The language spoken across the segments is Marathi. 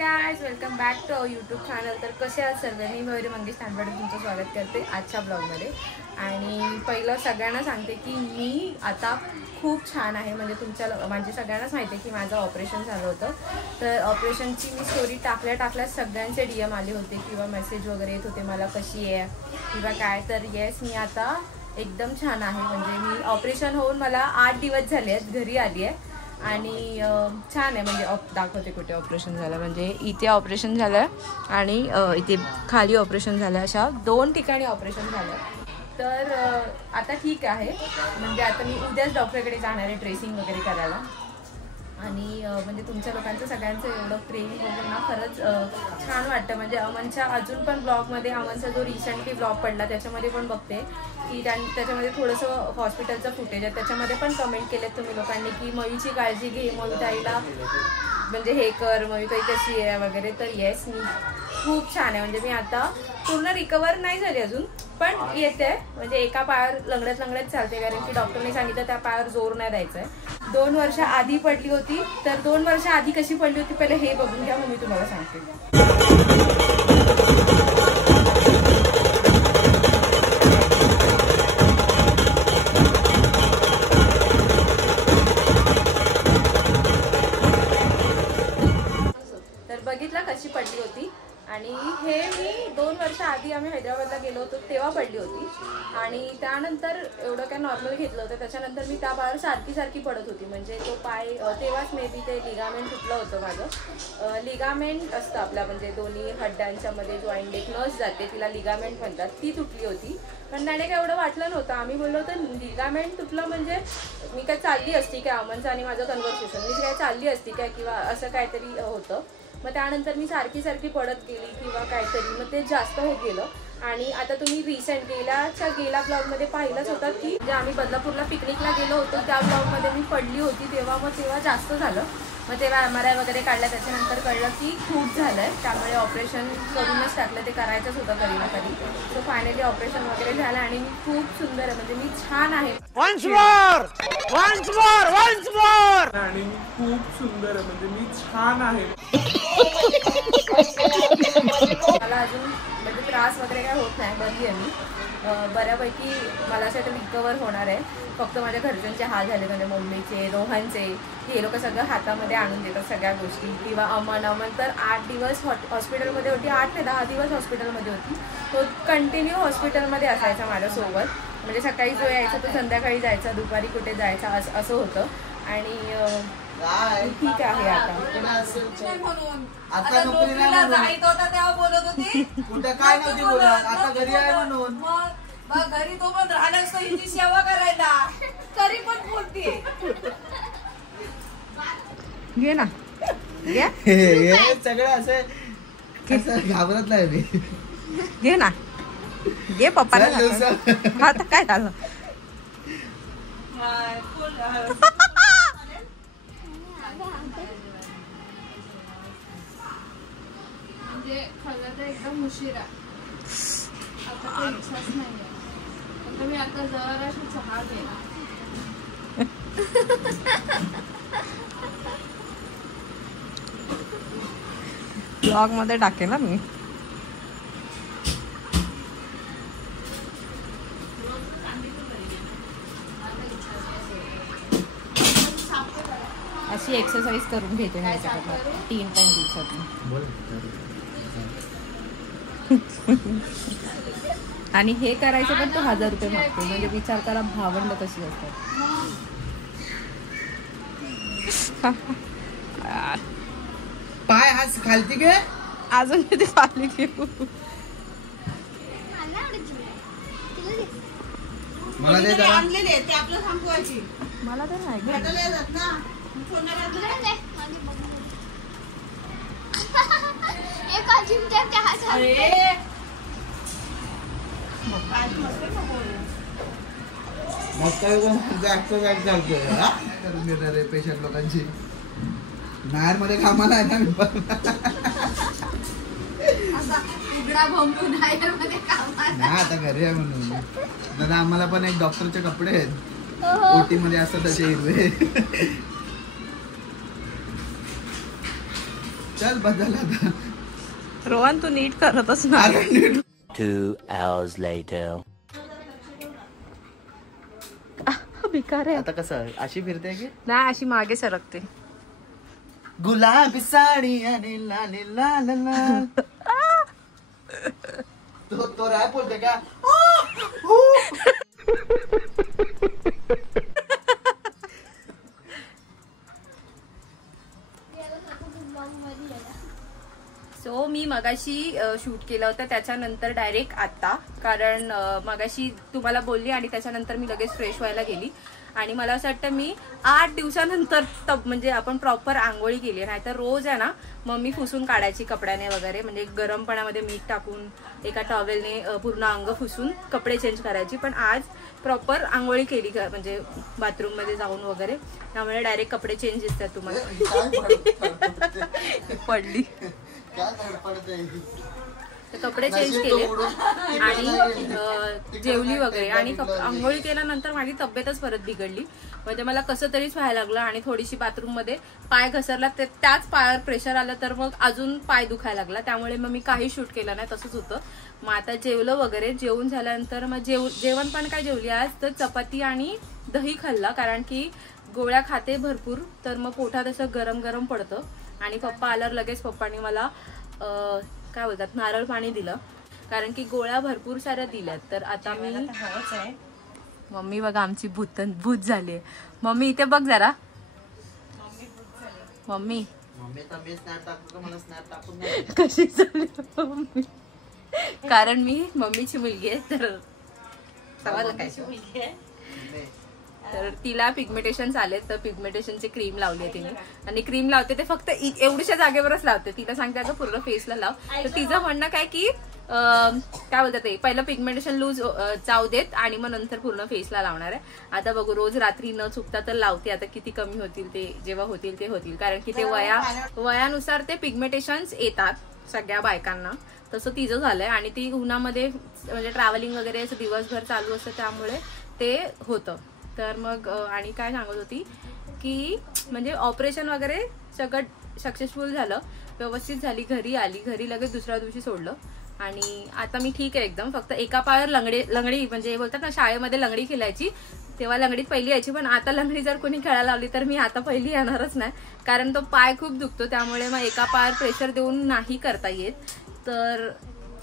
Guys, welcome back to our YouTube channel. तर कसे आहात सर्व? मी मयुरी मंगेश तांबडे तुमचं स्वागत करते आजच्या ब्लॉगमध्ये. आणि पहिलं सगळ्यांना सांगते की मी आता खूप छान आहे. म्हणजे सगळ्यांनाच माहिती आहे की माझं ऑपरेशन झालं होतं. तर ऑपरेशनची मी स्टोरी टाकल्या सगळ्यांचे DM आले होते किंवा मेसेज वगैरे येत होते मला कशी आहे किंवा काय. तर येस, मी आता एकदम छान आहे. म्हणजे मी ऑपरेशन होऊन मला 8 दिवस झाले आहेत, घरी आली आहे आणि छान आहे. म्हणजे दाखवते कुठे ऑपरेशन झालं. म्हणजे इथे ऑपरेशन झालं आणि इथे खाली ऑपरेशन झालं, अशा 2 ठिकाणी ऑपरेशन झालं. तर आता ठीक आहे. म्हणजे आता मी उद्याच डॉक्टरकडे जाणार आहे ड्रेसिंग वगैरे करायला. आणि म्हणजे तुमच्या लोकांचं सगळ्यांचं एवढं प्रेम बघून ना खरंच छान वाटतं. म्हणजे अमनच्या अजून पण ब्लॉगमध्ये, अमनचा जो रिसेंटली ब्लॉग पडला त्याच्यामध्ये पण बघते की त्याच्यामध्ये थोडंसं हॉस्पिटलचं फुटेज आहे. त्याच्यामध्ये पण कमेंट केलेत तुम्ही लोकांनी की मयूची काळजी घे, मयूताईला म्हणजे हे कर, मयूताई कशी आहे वगैरे. तर येस, मी खूप छान आहे. म्हणजे मी आता पूर्ण रिकवर नाही झाली अजून, पण येते. म्हणजे एका पायावर लंगडत चालते, कारण की डॉक्टरने सांगितलं त्या पायावर जोर नाही द्यायचा आहे. 2 वर्ष आधी पडली होती. तर 2 वर्ष आधी कशी पडली होती पहिले हे बघून घ्या, मग मी तुम्हाला सांगते. तर बघितलं कशी पडली होती. आणि हे मी 2 वर्ष आधी आम्ही हैदराबादला गेलो होतो तेव्हा पडली होती. आणि त्यानंतर एवढं काय नॉर्मल घेतलं होतं. त्याच्यानंतर मी त्या पायावर सारखी पडत होती. म्हणजे तो पाय तेव्हाच मे बी ते लिगामेंट तुटलं होतं माझं. लिगामेंट असतं आपल्या म्हणजे दोन्ही हड्ड्यांच्या मध्ये जॉईंट, एक नस जाते तिला लिगामेंट म्हणतात, ती तुटली होती. पण त्याने काय एवढं वाटलं नव्हतं. आम्ही बोललो होतं लिगामेंट तुटलं म्हणजे मी काय चालली असती काय, अमनचं आणि माझं कन्व्हर्सेशन, मी काय चालली असती काय किंवा असं काहीतरी होतं. मग त्यानंतर मी सारखी पडत गेली किंवा काहीतरी, मग ते जास्त होत गेलं. आणि आता तुम्ही रिसेंट गेल्या ब्लॉगमध्ये पाहिलंच होतं की जे आम्ही बदलापूरला पिकनिकला गेलो होतो त्या ब्लॉगमध्ये मी पडली होती तेव्हा जास्त झालं. मग तेव्हा MRI वगैरे काढला. त्याच्यानंतर कळलं की खूप झालं आहे, त्यामुळे ऑपरेशन करूनच टाकलं. ते करायचंच होतं कधी ना कधी. सो फायनली ऑपरेशन वगैरे झालं आणि मी खूप सुंदर आहे. म्हणजे मी छान आहे. Once more! आणि मी खूप सुंदर आहे. म्हणजे मी छान आहे. मला अजून म्हणजे त्रास वगैरे काय होत नाही, बरी आहे मी बऱ्यापैकी. मला असं वाटतं रिकवर होणार आहे. फक्त माझ्या घरच्यांचे हाल झाले, म्हणजे मम्मीचे, रोहनचे, हे लोक सगळं हातामध्ये आणून देतात सगळ्या गोष्टी. किंवा अमन तर 8 दिवस हॉस्पिटलमध्ये होती. 8 ते 10 दिवस हॉस्पिटलमध्ये होती. तो कंटिन्यू हॉस्पिटलमध्ये असायचा माझ्यासोबत. म्हणजे सकाळी जो यायचा तो संध्याकाळी जायचा, दुपारी कुठे जायचा असं होतं. आणि ठीक आहे. आता नोकरीला जायचं होता तेव्हा बोलत होती, कुठं काय नव्हती बोलत, आता घरी आहे म्हणून. मग घरी तो पण राहिला असतो हिची सेवा करायला, तरी पण बोलते. घे ना, सगळं असं घाबरत नाही मी. घे ना, घे पप्पा. आता काय झालं? म्हणजे खाल्लं तर एकदम उशिरा. आता काही इच्छाच नाही. आता मी आता जराशी चहा केला. ब्लॉग मध्ये टाकेल ना मी. अशी एक्सरसाइज करून घेते मी 3 टाइम दिवसातून. आणि हे करायचं पण तो 1000 रुपये मागतो. म्हणजे विचार करा भावंड कशी असतात. पाय हात खालती घे, अजून किती पाणी घेऊ. मला ते जरा आणलेले ते आपलं थांबवायची. मला तर नाही भेटायला येतात ना. पेशंट लोकांची नायर मध्ये कामाला आहे ना मी पण. आता घरी आहे म्हणून दादा. आम्हाला पण एक डॉक्टरचे कपडे आहेत, ओटी मध्ये असतात तसे हिरवे. चल बदल आता. रोहन तू नीट करतच ना. 2 hours later. भिकार आहे. आता कसं अशी फिरते की नाही अशी मागे सरकते. गुलाबी साडी आणि लाल लाल लाल. तो रॅप बोलते का? सो मी मगाशी शूट केलं होतं त्याच्यानंतर डायरेक्ट आत्ता, कारण मगाशी तुम्हाला बोलली आणि त्याच्यानंतर मी लगेच फ्रेश व्हायला गेली आणि मला असं वाटतं मी 8 दिवसानंतर म्हणजे आपण प्रॉपर आंघोळी केली. नाहीतर रोज आहे ना मम्मी पुसून काढायची कपड्याने वगैरे, म्हणजे गरम पाण्यामध्ये मीठ टाकून एका टॉवेलने पूर्ण अंग पुसून कपडे चेंज करायची. पण आज प्रॉपर आंघोळी केली म्हणजे बाथरूम मध्ये जाऊन वगैरे, त्यामुळे डायरेक्ट कपडे चेंज दिसतात तुम्हाला. पडली कपडे चेंज केले आणि जेवली वगैरे आणि आंघोळी केल्यानंतर माझी तब्येतच परत बिघडली. म्हणजे मला कसं तरीच व्हायला लागलं आणि थोडीशी बाथरूम मध्ये पाय घसरला, त्याच पायावर प्रेशर आलं तर मग अजून पाय दुखायला लागला. त्यामुळे मग मी काही शूट केलं नाही, तसंच होतं. मग आता जेवलं वगैरे, जेवून झाल्यानंतर मग जेवण पण काय जेवली आज तर चपाती आणि दही खाल्ला, कारण की गोळ्या खाते भरपूर तर मग पोटात असं गरम गरम पडतं. आणि पप्पा आल्यावर लगेच पप्पांनी मला काय बोलतात नारळ पाणी दिलं, कारण की गोळ्या भरपूर साऱ्या दिल्यात. तर आता मी मम्मी बघा आमची भूत झाली. मम्मी इथे बघ जरा. मम्मी कशी झाली मम्मी, कारण मी मम्मीची मुलगी आहे तर समजलं काय. तर तिला पिगमेंटेशन आले तर पिगमेंटेशनची क्रीम लावली आहे तिने, आणि क्रीम लावते ते फक्त एवढ्याशा जागेवरच लावते. तिला सांगते अगं पूर्ण फेसला लाव. तर तिचं म्हणणं काय की काय बोलतात ते पहिलं पिगमेंटेशन लूज जाऊ देत आणि मग नंतर पूर्ण फेसला लावणार आहे. आता बघू रोज रात्री न चुकता तर लावते. आता किती कमी होतील ते जेव्हा होतील ते होतील, कारण की ते वयानुसार ते पिगमेंटेशन्स येतात सगळ्या बायकांना. तसं तिचं झालंय आणि ती उन्हामध्ये म्हणजे ट्रॅव्हलिंग वगैरे असं दिवसभर चालू असतं त्यामुळे ते होतं. तर मग आणि काय सांगत होती की म्हणजे ऑपरेशन वगैरे सगळं सक्सेसफुल झालं, व्यवस्थित झाली, घरी आली, घरी लगेच दुसऱ्या दिवशी सोडलं आणि आता मी ठीक आहे एकदम. फक्त एका पायावर लंगडी म्हणजे बोलतात ना शाळेमध्ये लंगडी खेळायची तेव्हा लंगडीत पहिली यायची, पण आता लंगडी जर कोणी खेळायला लावली तर मी आता पहिली येणारच नाही, कारण तो पाय खूप दुखतो. त्यामुळे मग एका पायावर प्रेशर देऊन नाही करता येत. तर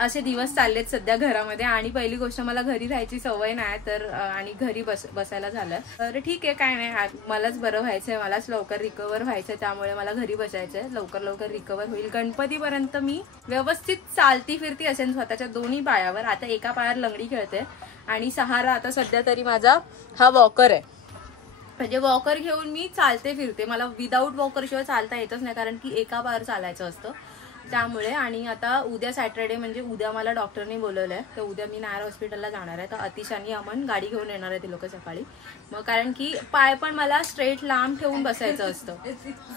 असे दिवस चाललेत सध्या घरामध्ये. आणि पहिली गोष्ट मला घरी राहायची सवय नाही तर आणि घरी बसायला झालं तर ठीक आहे, काय नाही, मलाच बरं व्हायचंय, मलाच लवकर रिकवर व्हायचंय, त्यामुळे मला घरी बसायचंय. लवकर रिकवर होईल. गणपतीपर्यंत मी व्यवस्थित चालती फिरती असेल स्वतःच्या दोन्ही पायावर. आता एका पायावर लंगडी खेळते आणि सहारा आता सध्या तरी माझा हा वॉकर आहे, म्हणजे वॉकर घेऊन मी चालते फिरते. मला विदाऊट वॉकर शिवाय चालता येतच नाही, कारण की एका पायावर चालायचं असतं त्यामुळे. आणि आता उद्या सॅटरडे म्हणजे उद्या मला डॉक्टरने बोलवलंय, तर उद्या मी नायर हॉस्पिटलला जाणार आहे. तर अतिश आणि अमन गाडी घेऊन येणार आहे ते लोक सकाळी. मग कारण की पाय पण मला स्ट्रेट लांब ठेवून बसायचं असतं,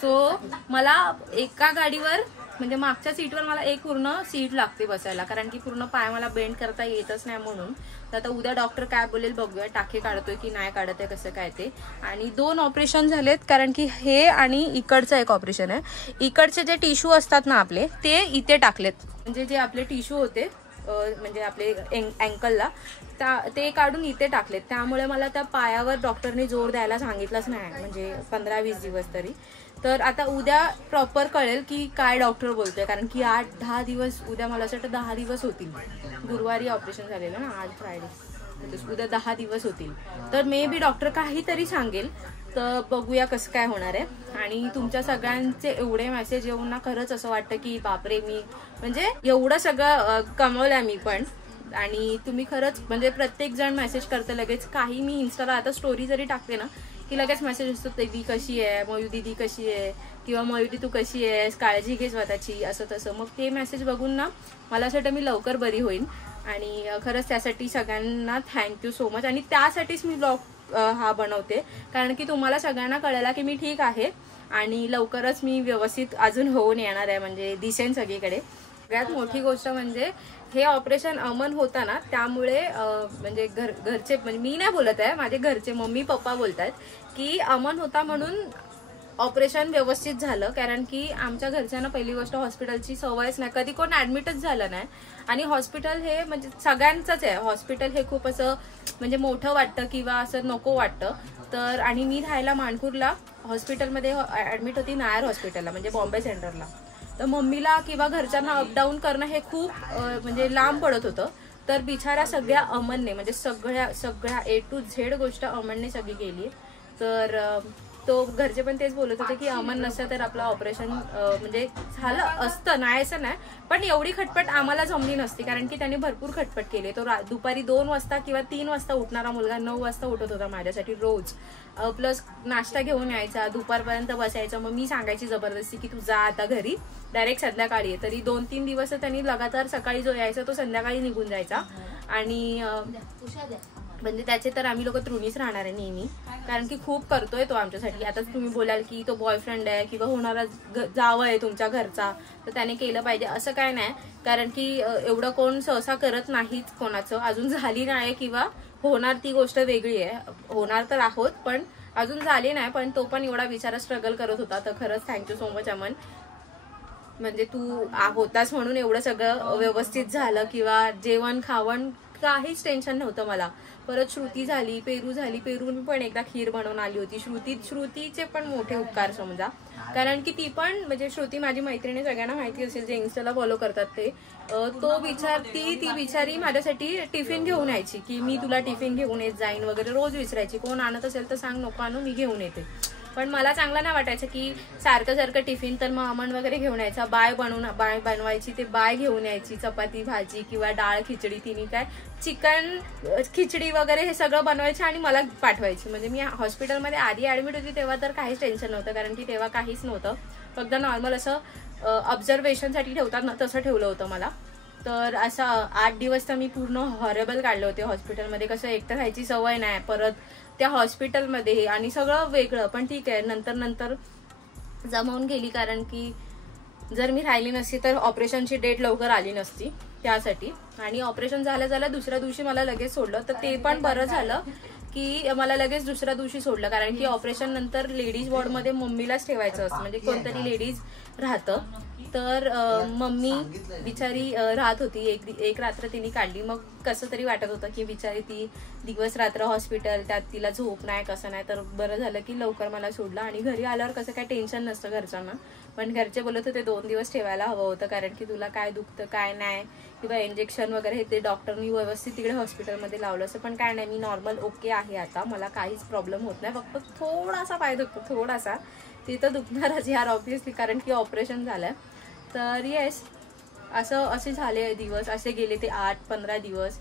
सो मला एका गाडीवर म्हणजे मागच्या सीटवर मला एक पूर्ण सीट लागते बसायला, कारण की पूर्ण पाय मला बेंड करता येतच नाही म्हणून. तर आता उद्या डॉक्टर काय बोलेल बघूया, टाके काढतोय की नाही काढत आहे कसं काय ते. आणि 2 ऑपरेशन झालेत, कारण की हे आणि इकडचं एक ऑपरेशन आहे. इकडचे जे टिश्यू असतात ना आपले ते इथे टाकलेत, म्हणजे जे आपले टिश्यू होते म्हणजे आपले अँकलला ते काढून इथे टाकलेत. त्यामुळे मला त्या पायावर डॉक्टरने जोर द्यायला सांगितलंच नाही, म्हणजे 15-20 दिवस तरी. तर आता उद्या प्रॉपर कळेल की काय डॉक्टर बोलतोय, कारण की 8-10 दिवस उद्या मला असं वाटतं 10 दिवस होतील. गुरुवारी ऑपरेशन झालेलं ना, आज फ्रायडे, उद्या 10 दिवस होतील. तर मे बी डॉक्टर काहीतरी सांगेल, तर बघूया कसं काय होणार आहे. आणि तुमच्या सगळ्यांचे एवढे मेसेज येऊन ना खरंच असं वाटतं की बापरे, मी म्हणजे एवढं सगळं कमवलंय मी पण. आणि तुम्ही खरंच म्हणजे प्रत्येक जण मेसेज करते लगेच. काही मी इन्स्टाला आता स्टोरी जरी टाकते ना की लगेच मेसेज असतो, दीदी कशी आहे, मयू दीदी कशी आहे, किंवा मयूदी तू कशी आहेस, काळजी घे स्वतःची, असं तसं. मग ते मेसेज बघून ना मला असं वाटतं मी लवकर बरी होईन. आणि खरंच त्यासाठी सगळ्यांना थँक्यू सो मच. आणि त्यासाठीच मी ब्लॉग हा बनवते, कारण की तुम्हाला सगळ्यांना कळेल की मी ठीक आहे आणि लवकरच मी व्यवस्थित अजून होऊन येणार आहे, म्हणजे दिसेन सगळीकडे. सगळ्यात मोठी गोष्ट म्हणजे हे ऑपरेशन अमन होता ना, त्यामुळे म्हणजे घरचे म्हणजे मी नाही बोलत आहे, माझे घरचे मम्मी पप्पा बोलतात की अमन होता म्हणून ऑपरेशन व्यवस्थित झालं, कारण की आमच्या घरच्यांना पहिली गोष्ट हॉस्पिटलची सवयच नाही, कधी कोण ऍडमिटच झालं नाही. आणि हॉस्पिटल हे म्हणजे सगळ्यांचंच आहे, हॉस्पिटल हे खूप असं म्हणजे मोठं वाटतं किंवा असं नको वाटतं. तर आणि मी राहायला मानपूरला हॉस्पिटलमध्ये ऍडमिट होती, नायर हॉस्पिटलला म्हणजे बॉम्बे सेंटरला. तर मम्मीला किंवा घरच्यांना अपडाऊन करणं हे खूप म्हणजे लांब पडत होतं. तर बिचारा सगळ्या अमनने म्हणजे सगळ्या A to Z गोष्ट अमनने सगळी केली. तर तो घरचे पण तेच बोलत होते की अमन नसतं तर आपलं ऑपरेशन म्हणजे झालं असतं, नाही असं नाही, पण एवढी खटपट आम्हाला जमली नसती, कारण की त्याने भरपूर खटपट केली. तो दुपारी 2 वाजता किंवा 3 वाजता उठणारा मुलगा 9 वाजता उठत होता माझ्यासाठी रोज. प्लस नाश्ता घेऊन यायचा, दुपारपर्यंत बसायचं. मग मी सांगायची जबरदस्ती की तू जा आता घरी, डायरेक्ट संध्याकाळी आहे. तरी 2-3 दिवस त्यांनी लगातार सकाळी जो यायचा तो संध्याकाळी निघून जायचा. आणि म्हणजे त्याचे तर आम्ही लोक ऋणीच राहणार आहे नेहमी, कारण की खूप करतोय तो आमच्यासाठी. आता तुम्ही बोलाल की तो बॉयफ्रेंड आहे किंवा होणारा जावं आहे तुमच्या घरचा, तर त्याने केलं पाहिजे असं काय नाही, कारण की एवढं कोण सहसा करत नाहीत कोणाचं. अजून झाली नाही किंवा होणार ती गोष्ट वेगळी आहे, होणार तर आहोत पण अजून झाली नाही. पण तो पण एवढा बिचारा स्ट्रगल करत होता. तर खरंच थँक्यू सो मच अमन, म्हणजे तू होतास म्हणून एवढं सगळं व्यवस्थित झालं, किंवा जेवण खावण काहीच टेन्शन नव्हतं मला. परत श्रुती झाली, पेरू झाली, पेरून पण एकदा खीर बनवून आली होती. श्रुतीचे पण मोठे उपकार समजा, कारण की ती पण म्हणजे श्रुती माझी मैत्रिणी सगळ्यांना माहिती असेल जे इन्स्टाला फॉलो करतात ते. ती बिचारी माझ्यासाठी टिफिन घेऊन यायची की मी तुला टिफिन घेऊन येत जाईन वगैरे, रोज विचारायची कोण आणत असेल तर सांग, नको आणू मी घेऊन येते. पण मला चांगलं नाही वाटायचं की सारखं टिफिन, तर मग अमन वगैरे घेऊन यायचा, बाय बनवायची, ते बाय घेऊन यायची, चपाती भाजी किंवा डाळ खिचडी, तिने काय चिकन खिचडी वगैरे हे सगळं बनवायचं आणि मला पाठवायची. म्हणजे मी हॉस्पिटलमध्ये आधी ऍडमिट होती तेव्हा तर काहीच टेन्शन नव्हतं, कारण की तेव्हा काहीच नव्हतं, फक्त नॉर्मल असं ऑब्झर्वेशनसाठी ठेवतात ना तसं ठेवलं होतं मला. तर असं 8 दिवस तर मी पूर्ण हॉरेबल काढले होते हॉस्पिटलमध्ये. कसं एकटं राहायची सवय नाही, परत त्या हॉस्पिटलमध्ये आणि सगळं वेगळं. पण ठीक आहे, नंतर जमावून गेली, कारण की जर मी राहिली नसती तर ऑपरेशनची डेट लवकर आली नसती त्यासाठी. आणि ऑपरेशन झाल्या दुसऱ्या दिवशी मला लगेच सोडलं, तर ते पण बरं झालं की मला लगेच दुसऱ्या दिवशी सोडलं, कारण की ऑपरेशन नंतर लेडीज वॉर्डमध्ये मम्मीलाच ठेवायचं असतं, म्हणजे कोणतरी लेडीज राहतं. तर मम्मी बिचारी राहत होती, एक रात्र तिने काढली. मग कसं तरी वाटत होतं की बिचारी ती दिवस रात्र हॉस्पिटल, त्यात तिला झोप नाही कसं नाही. तर बरं झालं की लवकर मला सोडलं. आणि घरी आल्यावर कसं काय टेन्शन नसतं घरच्यांना, पण घरचे बोलत होते 2 दिवस ठेवायला हवं होतं, कारण की तुला काय दुखतं काय नाही, किंवा इंजेक्शन वगैरे हे ते डॉक्टरनी व्यवस्थित तिकडे हॉस्पिटलमध्ये लावलं असं. पण काय नाही, मी नॉर्मल ओके आहे आता, मला काहीच प्रॉब्लेम होत नाही, फक्त थोडासा पाय दुखतो, थोडासा. तिथं दुखणारच यार ऑब्व्हियसली, कारण की ऑपरेशन झालंय. तर येस, असे झाले दिवस, असे गेले ते 8-15 दिवस.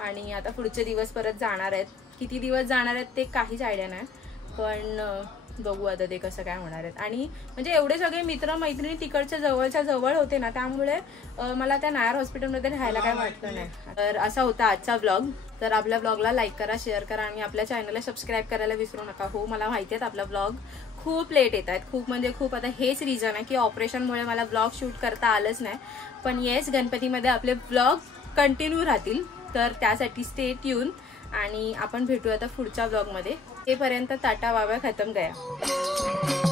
आणि आता पुढचे दिवस परत जाणार आहेत. किती दिवस जाणार आहेत ते काहीच आयडिया नाही, पण बघू आता ते कसं काय होणार आहेत. आणि म्हणजे एवढे सगळे मित्र मैत्रिणी तिकडच्या जवळच्या जवळ होते ना, त्यामुळे मला त्या नायर हॉस्पिटलमध्ये राहायला काय वाटलं नाही. तर असा होता आजचा ब्लॉग. तर आपल्या ब्लॉगला लाईक करा, शेअर करा आणि आपल्या चॅनलला सबस्क्राईब करायला विसरू नका. हो, मला माहिती आहे आपला ब्लॉग खूप लेट येत आहेत, खूप म्हणजे खूप. आता हेच रिझन आहे की ऑपरेशनमुळे मला ब्लॉग शूट करता आलंच नाही. पण येस, गणपतीमध्ये आपले ब्लॉग कंटिन्यू राहतील, तर त्यासाठी स्टे ट्यून. आणि आपण भेटूया आता पुढच्या ब्लॉगमध्ये. तेपर्यंत टाटा बाबा, खतम गया.